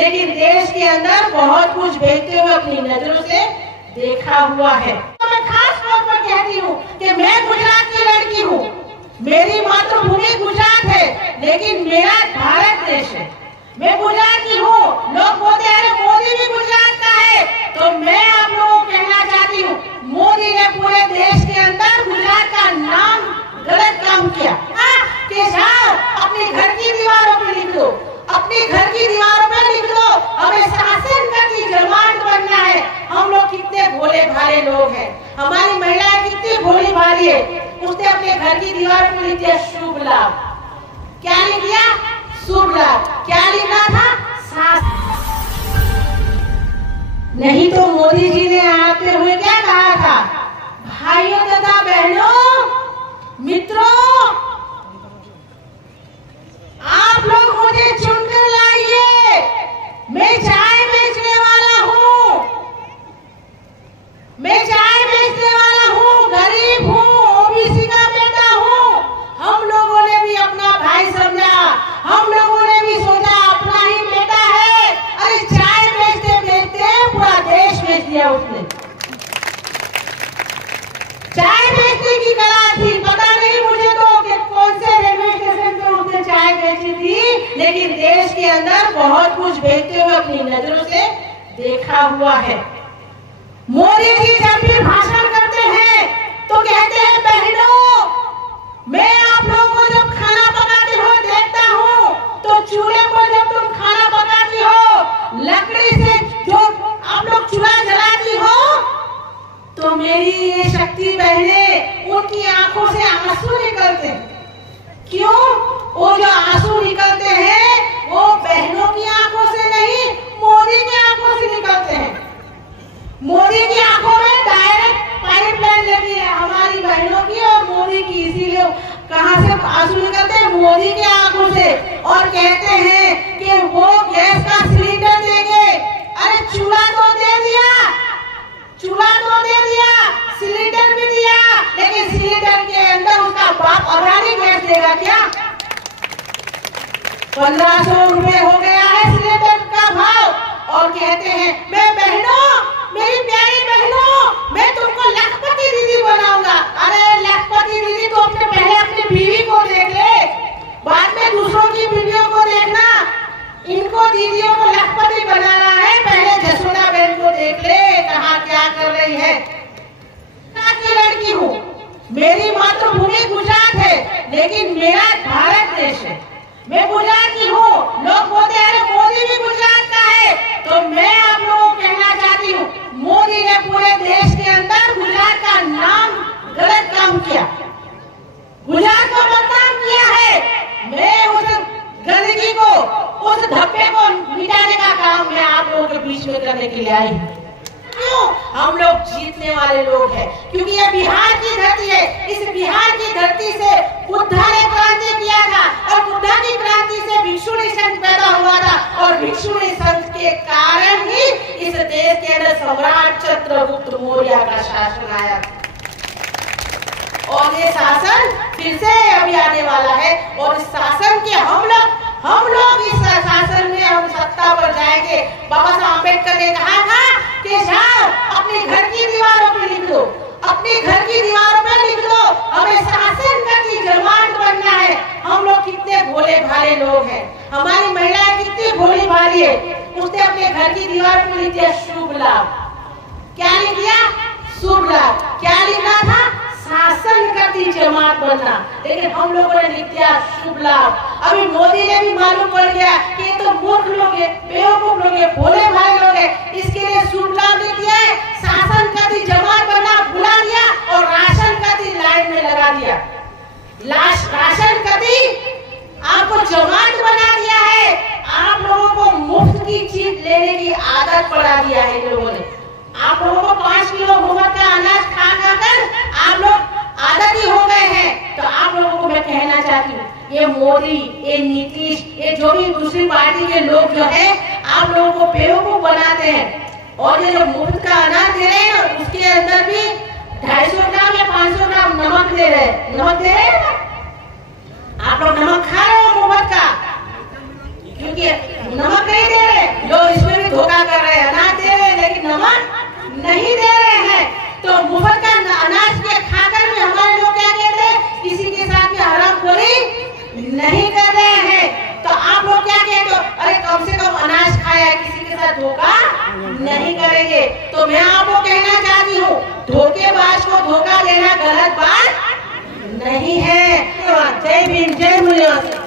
लेकिन देश के अंदर बहुत कुछ बेचते हुए अपनी नजरों से देखा हुआ है। मैं खास तौर पर कहती हूँ कि मैं गुजरात की लड़की हूँ, मेरी मातृभूमि गुजरात है, लेकिन मेरा भारत देश है। मैं गुजरात की हूँ। लोग बोलते हैं मोदी भी गुजरात का है, तो मैं आप लोगों को कहना चाहती हूँ, मोदी ने पूरे देश के अंदर गुजरात का नाम गलत काम किया। कि जाओ अपने घर की दीवारों पे लिख दो, अपने घर की दीवारों पे लिख दो, हमें शासन करती जमात बनना है। हम लोग कितने भोले भाले लोग हैं, हमारी महिलाएं कितनी भोली भाली है, उसने अपने घर की दीवार पे लिख दिया शुभ लाभ। क्या लिख दिया? शुभ लाभ। क्या लिखा था? नहीं तो मोदी जी ने आते हुए क्या कहा था? भाइयों तथा बहनों, मित्रों, आप लोग मुझे चुनकर लाइए, मैं चाय बेचने वाला हूँ, मैं चाय बेचने वाला हूँ, गरीब हूँ, ओबीसी का बेटा हूँ। हम लोगों ने भी अपना भाई समझा, हम लोगों ने भी सोचा अपना ही बेटा है। अरे चाय बेचते बेचते पूरा देश बेच दिया उसने। चाय बेचने की कला थी, पता नहीं मुझे तो कि कौन से रेलवे स्टेशन पे उसने चाय बेची थी, लेकिन देश के अंदर बहुत कुछ बेचते हुए अपनी नजरों से देखा हुआ है। मोदी जी जब भी भाषण करते हैं तो कहते हैं बहनों, मैं आप लोगों को जब खाना पकाते हुए देखता हूँ तो चूल्हे पर जब तुम खाना पकाती हो, लकड़ी से जो आप लोग चूल्हा जलाती हो, तो मेरी ये शक्ति बहनें, उनकी आंखों से आंसू निकलते हैं। क्यों? वो जो आंसू निकलते हैं वो बहनों की आंखों से नहीं, मोदी की आंखों से निकलते हैं। मोदी की आंखों में डायरेक्ट पाइपलाइन लगी है हमारी बहनों की और मोदी की, इसीलिए कहां से आंसू निकलते हैं? मोदी की आंखों से। और कहते हैं कि वो गैस का सिलेंडर देंगे। अरे चूल्हा तो दे दिया, चूल्हा तो दे दिया, सिलेंडर भी दिया, लेकिन सिलेंडर के अंदर उसका बाप अडानी गैस देगा क्या? 1500 रुपए हो गया है सिलेंडर का भाव। और कहते हैं मैं बहनों, मेरी प्यारी बहनों, मैं तुमको लखपति दीदी बनाऊंगा। अरे लखपति दीदी तो अपने पहले अपनी बीवी को देख ले, बाद में दूसरों की बीवियों को देखना। इनको दीदियों को लखपति बनाना है, पहले जसोदा बहन को देख ले कहाँ क्या कर रही है। की लड़की हूँ, मेरी मातृभूमि गुजरात है, लेकिन मेरा भारत देश है। मैं गुजरात की हूँ। लोग बोलते हैं मोदी भी गुजरात का है, तो मैं आप लोगों को कहना चाहती हूँ, मोदी ने पूरे देश के अंदर गुजरात का नाम गलत काम किया, गुजरात को बदनाम किया है। मैं उस गंदगी को, उस धब्बे को मिटाने का काम मैं आप लोगों के बीच में करने के लिए आई हूँ। क्यों? हम लोग जीतने वाले लोग हैं, क्योंकि ये बिहार की धरती है। इस बिहार की धरती से बुद्धा ने क्रांति किया था, और बुद्धा की क्रांति से भिक्षुणी संघ पैदा हुआ था, और भिक्षुणी संघ के कारण ही इस देश के अंदर सम्राट चंद्रगुप्त मौर्य का शासन आया। और ये शासन फिर से अभी आने वाला है, और इस शासन के हम लोग इस शासन में हम सत्ता पर जाएंगे। बाबा साहब अम्बेडकर ने कहा था कि जाओ अपने घर की दीवारों पे लिख दो, अपने घर की दीवारों पे लिख दो, हमें शासन करती जमात बनना है। हम लोग कितने भोले भाले लोग हैं, हमारी महिलाएं कितनी भोली भाली है, उसने अपने घर की दीवार पे लिख दिया शुभ लाभ। क्या लिख दिया? शुभ लाभ। क्या लिखा था? शासन करती जमात बनना, लेकिन हम लोगों ने लिख दिया शुभ लाभ। अभी मोदी ने भी मालूम पड़ गया कि ये तो मूर्ख लोग हैं, बेवकूफ लोग हैं, भोले भाले लोग हैं, इसके लिए शुभ लाभ लिख दिया है। शासन करती जमात बनना भुला दिया और राशन करती लाइन में लगा दिया। राशन करती आपको जमात बना दिया है, आप लोगों को मुफ्त की चीज लेने की आदत पड़ा दिया है इन लोगों ने। आप लोगों को 5 किलो मुफ्त का अनाज खा कर आप लोग आदती हो गए हैं। तो आप लोगों को मैं कहना चाहती हूँ, ये मोदी, ये नीतीश, ये जो भी दूसरी पार्टी के लोग जो है, आप लोगों को बेवकूफ बनाते हैं। और ये जो मुफ्त का अनाज दे रहे हैं, उसके अंदर भी 250 ग्राम या 500 ग्राम नमक दे रहे हैं। नमक दे रहे हैं, आप लोग नमक खा रहे हो मुफ्त का, क्योंकि नमक नहीं दे रहे, नहीं करेंगे। तो मैं आपको कहना चाहती हूँ, धोखेबाज को धोखा देना गलत बात नहीं है। जय भीम, जय भीम।